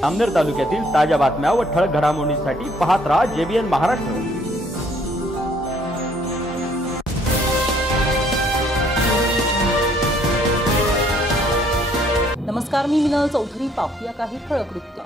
जामनेर तालुक्यातील ताज्या बातम्या व ठळक घडामोडींसाठी पाहत राहा JBN महाराष्ट्र। नमस्कार, मी मिनल चौधरी। पाहूया काही ठळक वृत्त।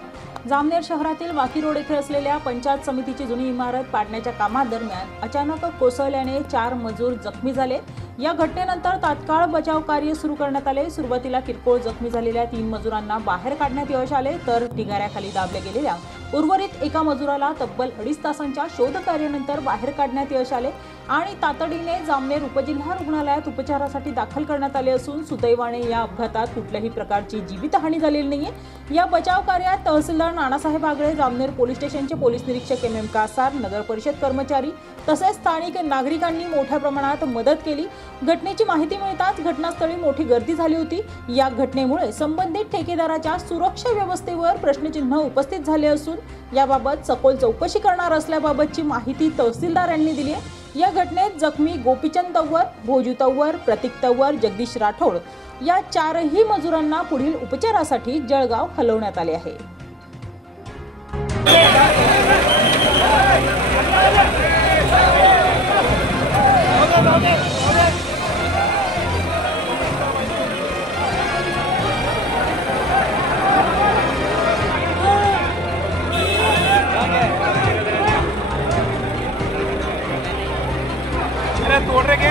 जामनेर शहरातील वाकी रोड येथे असलेल्या पंचायत समितीची जुनी इमारत पाडण्याच्या कामादरम्यान अचानक कोसळल्याने 4 मजूर जखमी झाले। या घटनेनंतर तात्काळ बचाव कार्य सुरू करण्यात आले। सुरुवातीला किरकोळ जखमी झालेल्या 3 मजुरांना बाहेर काढण्यात यश आले, तर ढिगाऱ्याखाली दाबल्या गेलेल्या उर्वरित एका मजुराला तब्बल 2.5 तासांच्या शोध कार्यानंतर बाहेर काढण्यात यश आले आणि तातडीने जामनेर उपजिल्हा रुग्णालयात उपचारासाठी दाखल करण्यात आले असून सुदैवाने या अपघातात कुठल्याही प्रकारची जीवितहानी झालेली नाहीये। या बचाव कार्यात तहसीलदार नानासाहेब आगळे, जामनेर पोलीस स्टेशनचे पोलीस निरीक्षक MM कासार, नगर परिषद कर्मचारी तसेच स्थानिक नागरिकांनी मोठ्या प्रमाणात मदत केली। घटनेची माहिती मिळताच घटनास्थळी मोठी गर्दी झाली होती। या घटनेमुळे संबंधित ठेकेदाराच्या सुरक्षा व्यवस्थेवर प्रश्नचिन्ह उपस्थित झाले असून याबाबत सखोल चौकशी करणार असल्याबाबतची माहिती तहसीलदारांनी दिली आहे। या घटनेत जखमी गोपीचंद तव्वर, भोजू तव्वर, प्रतीक तव्वर, जगदीश राठोड या 4ही मजुरांना पुढील उपचारासाठी जळगाव हलवण्यात आले आहे। तोड़ रहे के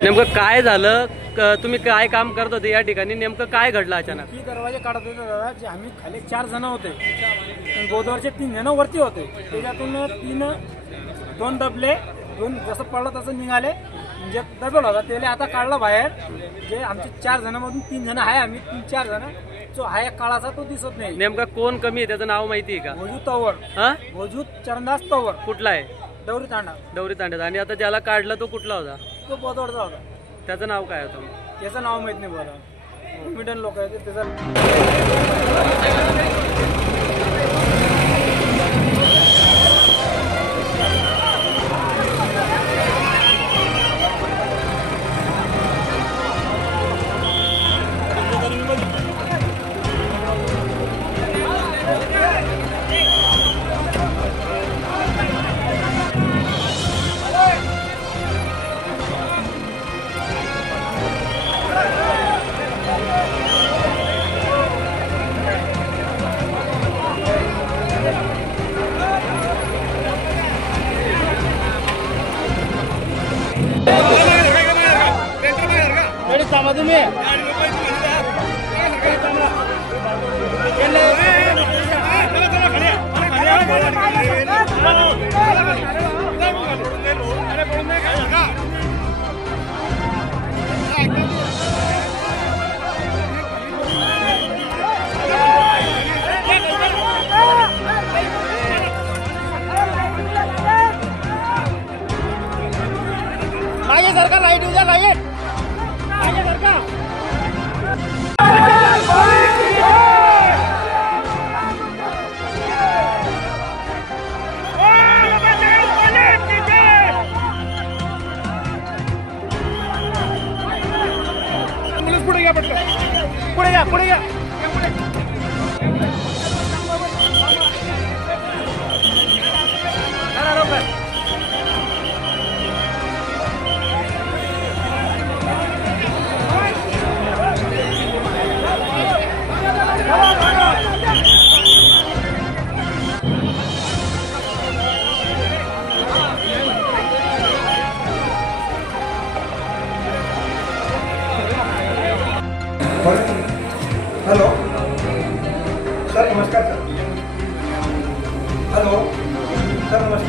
नेमकं काय झालं? तुम्ही काय काम करत होते या ठिकाणी? नेमकं काय घडलं अचानक? की दरवाजे काढत होते दादा, जे आम्ही खाली 4 जण होते, गोदावरचे 3 जण वरती होते। त्याच्यातून 2 दबले, 2 जसं पडलं तसं निघाले। म्हणजे दबल होता त्याला आता काढलं बाहेर। जे आमचे 4 जणांमधून 3 जण आहे, आम्ही 3-4 जण जो आहे काळाचा तो दिसत नाही। नेमका कोण कमी आहे त्याचं नाव माहिती आहे का? भोजू तव्वर, भोजू चरणदास तव्वर। कुठला आहे? दौरी तांडा। दौरी तांड्यात। आणि आता ज्याला काढलं तो कुठला होता? तो बोदवडचा होता। त्याचं नाव काय होतं? त्याचं नाव माहित नाही मला। मिडन लोक आहेत त्याचं। सर,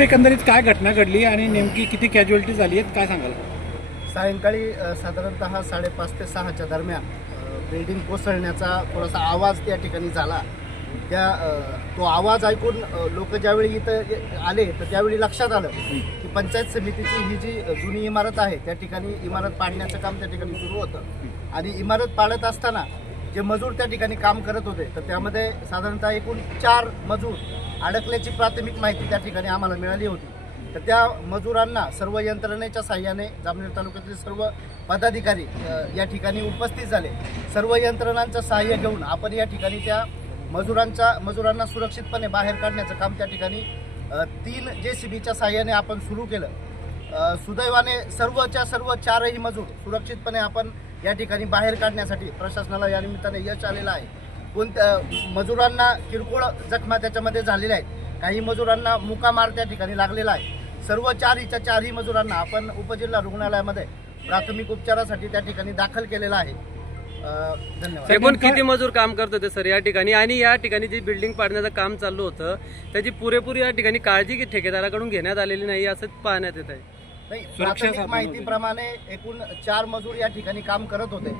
एकंदरीत काय घटना घडली आणि नेमकी किती कॅज्युअलिटी झाली आहेत काय सांगाल? सायंकाळी साधारणतः 5:30 ते 6च्या दरम्यान बिल्डिंग कोसळण्याचा थोडासा आवाज त्या ठिकाणी झाला. तो आवाज ऐकून लोक ज्यावेळी इथं आले तर त्यावेळी लक्षात आलं की पंचायत समितीची ही जी जुनी इमारत आहे त्या ठिकाणी इमारत पाडण्याचं काम त्या ठिकाणी सुरू होतं आणि इमारत पाडत असताना जे मजूर त्या ठिकाणी काम करत होते तर त्यामध्ये साधारणतः एकूण 4 मजूर अडकल्याची प्राथमिक माहिती त्या ठिकाणी आम्हाला मिळाली होती. तर त्या मजुरांना सर्व यंत्रणेच्या साह्याने जामनेर तालुक्यातील सर्व पदाधिकारी या ठिकाणी उपस्थित झाले. सर्व यंत्रणांचं सहाय्य घेऊन आपण या ठिकाणी त्या मजुरांना सुरक्षितपणे बाहेर काढण्याचं काम त्या ठिकाणी 3 JCBच्या साह्याने आपण सुरू केलं. सुदैवाने सर्वच्या सर्व 4ही मजूर सुरक्षितपणे आपण या ठिकाणी बाहेर काढण्यासाठी प्रशासनाला या निमित्ताने यश आलेलं आहे. मजुरांना किरकोळ जखमा त्याच्यामध्ये झालेल्या आहेत. काही मजुरांना मुकामार त्या ठिकाणी लागलेला आहे. सर्व 4ही मजुरांना आपण उपजिल्हा रुग्णालयामध्ये प्राथमिक उपचारासाठी त्या ठिकाणी दाखल केलेला आहे. धन्यवाद. एकूण किती मजूर काम करत होते सर या ठिकाणी, आणि या ठिकाणी जी बिल्डिंग पाडण्याचं काम चालू होतं त्याची पुरेपूर या ठिकाणी काळजी ठेकेदाराकडून घेण्यात आलेली नाही असं पाहण्यात येत आहे? नाही, प्राथमिक माहितीप्रमाणे एकूण 4 मजूर या ठिकाणी काम करत होते.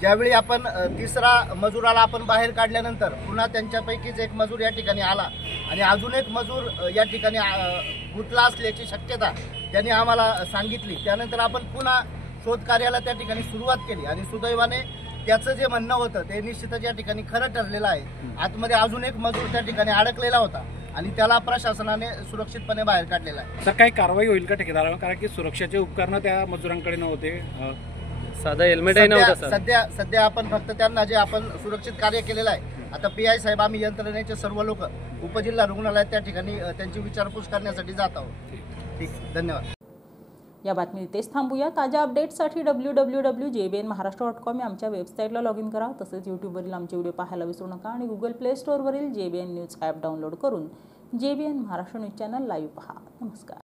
ज्यावेळी आपण 3रा मजुराला आपण बाहेर काढल्यानंतर पुन्हा त्यांच्यापैकीच एक मजूर या ठिकाणी आला आणि अजून एक मजूर या ठिकाणी गुंतला असल्याची शक्यता त्यांनी आम्हाला सांगितली. त्यानंतर आपण पुन्हा शोध कार्याला त्या ठिकाणी सुरुवात केली आणि सुदैवाने त्याचं जे म्हणणं होतं ते निश्चितच या ठिकाणी खरं ठरलेलं आहे. आतमध्ये अजून एक मजूर त्या ठिकाणी अडकलेला होता आणि त्याला प्रशासनाने सुरक्षितपणे बाहेर काढलेला आहे. सर, काही कारवाई होईल का ठेकेदारावर? कारण की सुरक्षाचे उपकरण त्या मजुरांकडे नव्हते, साधा हेल्मेटही नव्हतं. सध्या आपण फक्त त्यांना जे आपण सुरक्षित कार्य केलेलं आहे. आता PI साहेब आम्ही यंत्रणेचे सर्व लोक उपजिल्हा रुग्णालयात त्या ठिकाणी त्यांची विचारपूस करण्यासाठी जात आहोत. ठीक, धन्यवाद. या बातमी इथेच थांबूया. ताज्या अपडेट्ससाठी www.jbnmaharashtra.com या आमच्या वेबसाईटला लॉग इन करा. तसेच यूट्यूबवरील आमचे व्हिडिओ पाहायला विसरू नका आणि गुगल प्ले स्टोअरवरील JBN न्यूज ॲप डाउनलोड करून JBN Maharashtra news channel live पहा. नमस्कार.